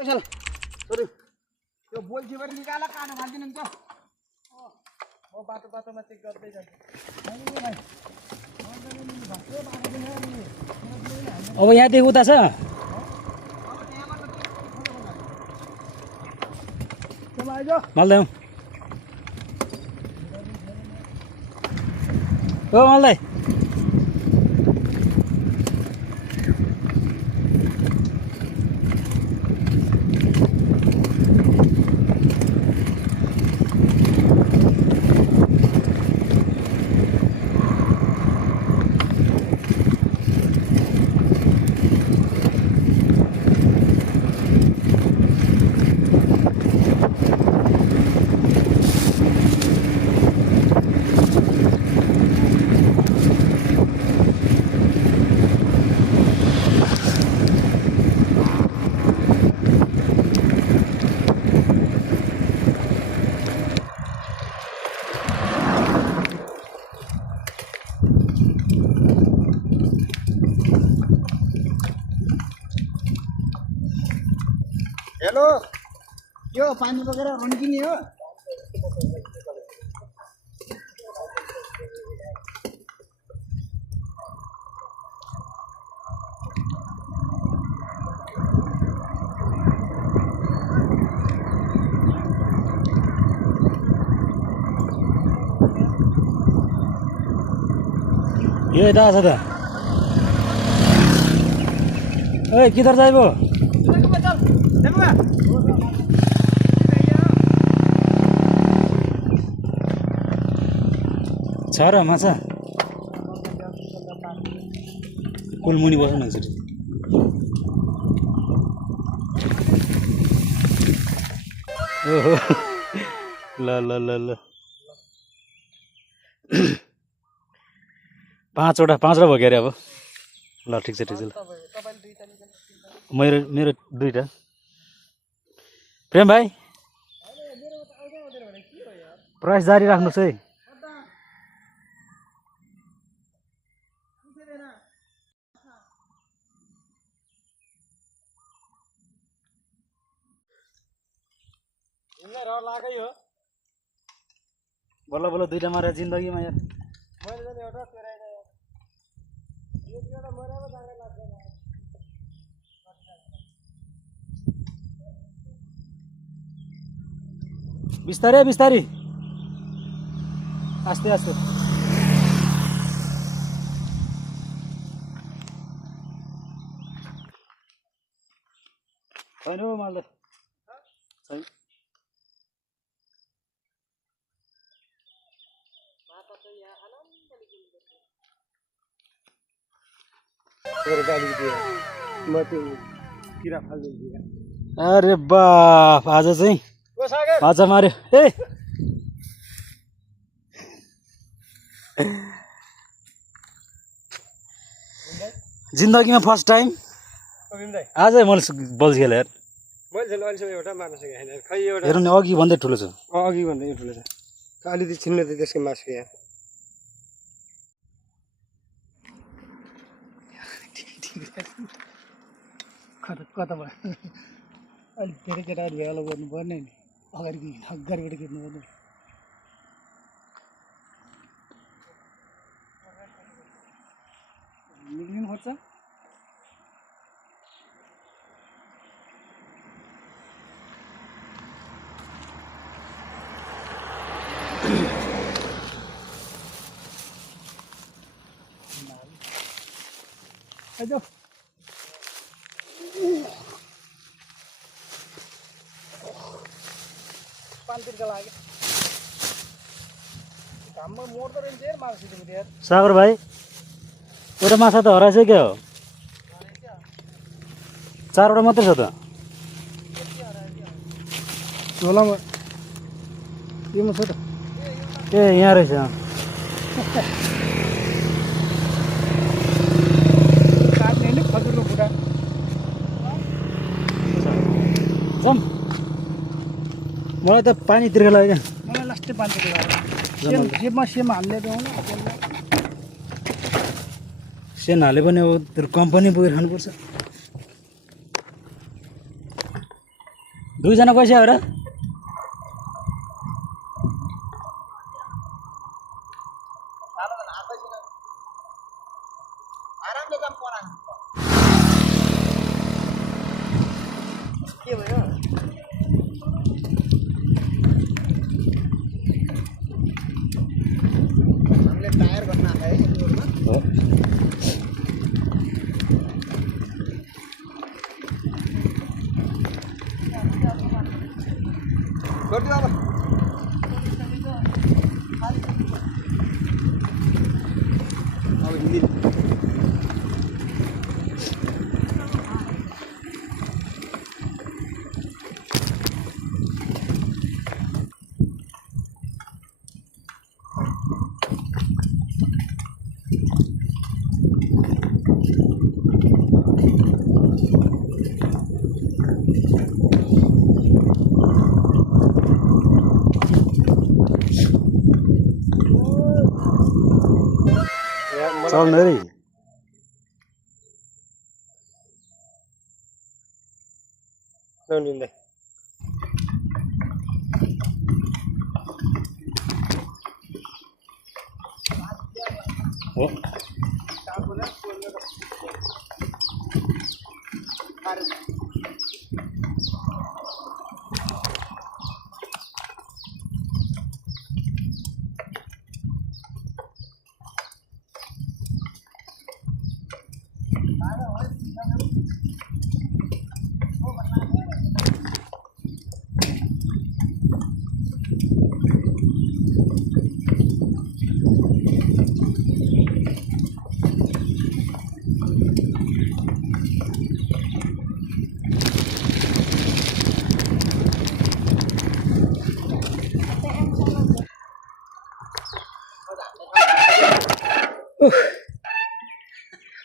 पैसा सरी त्यो बोल्छीबाट निकाल काट्न फाल्दिनु नि त म बाटो बाटोमा चेक गर्दै जान्छु अब यहाँदेखि उता छ माल्दै ओ माल्दै हेलो यो पानी बोकेर रन्किने हो यो यता छ त ओए किधर जाइबो छ र माछा पुल मुनि बस्नु न एकचोटि ओहो ल ल ल ल पाँचवटा भयो के अरे अब ल ठिक छ मेरो दुईटा प्रेम भाइ प्राइस जारी राख्नुहोस् है बल्ल बल्ल दुईटा मारे जिन्दगीमा यार बिस्तारै बिस्तारै आस्ते आस्ते छैन हौ माल्दा छैन अरे बाफ आज चाहिँ माछा मार्यो ए जिन्दगीमा फर्स्ट टाइम आजै मैले बल खेलेँ यार हेर्नु नि अघि भन्दै ठुलो छ अघि भन्दा यो ठुलो छ अलिकति छिन्नु त त्यसको मासु यहाँ कता भयो अलिक धेरै केटाहरू भेला गर्नु पर्ने नि अगाडिबाट खिच्नु पर्ने निक्लिनु खोज्छ आइज पालतिरका लाग्यो घाममा मोड्दो रहेछ यार माछा सिधै यार सागर भाइ एउटा माछा त हराएछ क्या हो 4वटा मात्रै छ त झोलामा योमा छ त ए यहाँ रहेछ काट्ने नि खजुरको बुढा जाम मलाई त पानी तिर्खा लाग्यो क्या मलाई लास्टै पानीतिर लाग्यो जेमा सेम हाल्ने पाउनु सेन हाले पनि अब त्यो कम्पनी पुगेर खानुपर्छ दुईजना पैसा हो र आरामले जाम परा के भयो हामीले टायर गर्न आए रोडमा गरिदियो अब अब हिन्दी चल्नु अरे नौलिँदै हो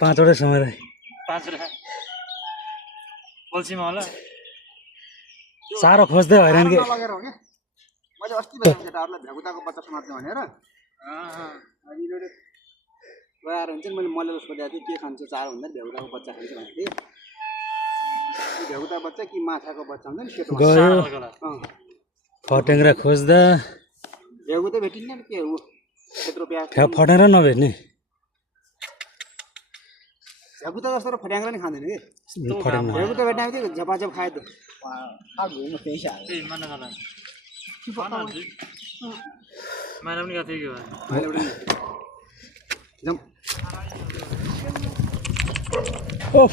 पाँचवटा समय पाँचवटा बल्छीमा होला साह्रो खोज्दै हैरान के लगेर हो क्या मैले अस्ति भनेको केटाहरूलाई भ्यागुताको बच्चा समात्नु भनेर अनि यिनीहरूले गएर हुन्छ नि मैले मलेर सोधेको थिएँ के खान्छ चारो भन्दा भ्यागुताको बच्चा खान्छ भनेको थिएँ भ्यागुता बच्चा कि माछाको बच्चा हुन्छ नि सेतो गयो फटेङ्ग्रा खोज्दा भ्यागुतै भेटिन्न नि के हो त्यत्रो प्याज फटेर नभेट्ने भ्यागुता जस्तो र फट्याङ्ग्रा नि खाँदैन कि फटेन भ्यागुता भेट्ने थियो झपाझप खायो त ए मान्न मलाई माना पनि गएको थियो जम ओफ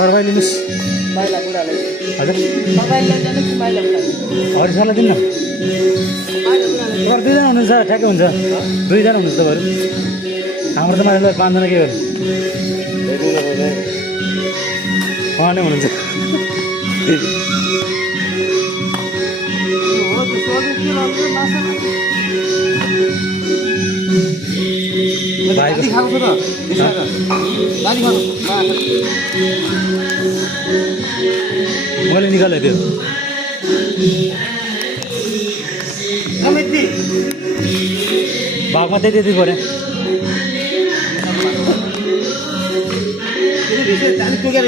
सरबाई लिनुहोस् माइला बुढालाई हजुर तपाईँलाई जानु कि माइला बुढालाई हरिसरलाई दिनु न माइला बुढालाई तर दुईजना हुनुहुन्छ ठ्याक्कै हुन्छ दुईजना हुनुहुन्छ तपाईँहरू हाम्रो त मान्छेलाई पाँचजना के गर्नु उहाँ नै हुनुहुन्छ गाडी खाएको छ त गाडी खानु मैले निकालेको थियो भागमा त्यति पऱ्यो पुगेर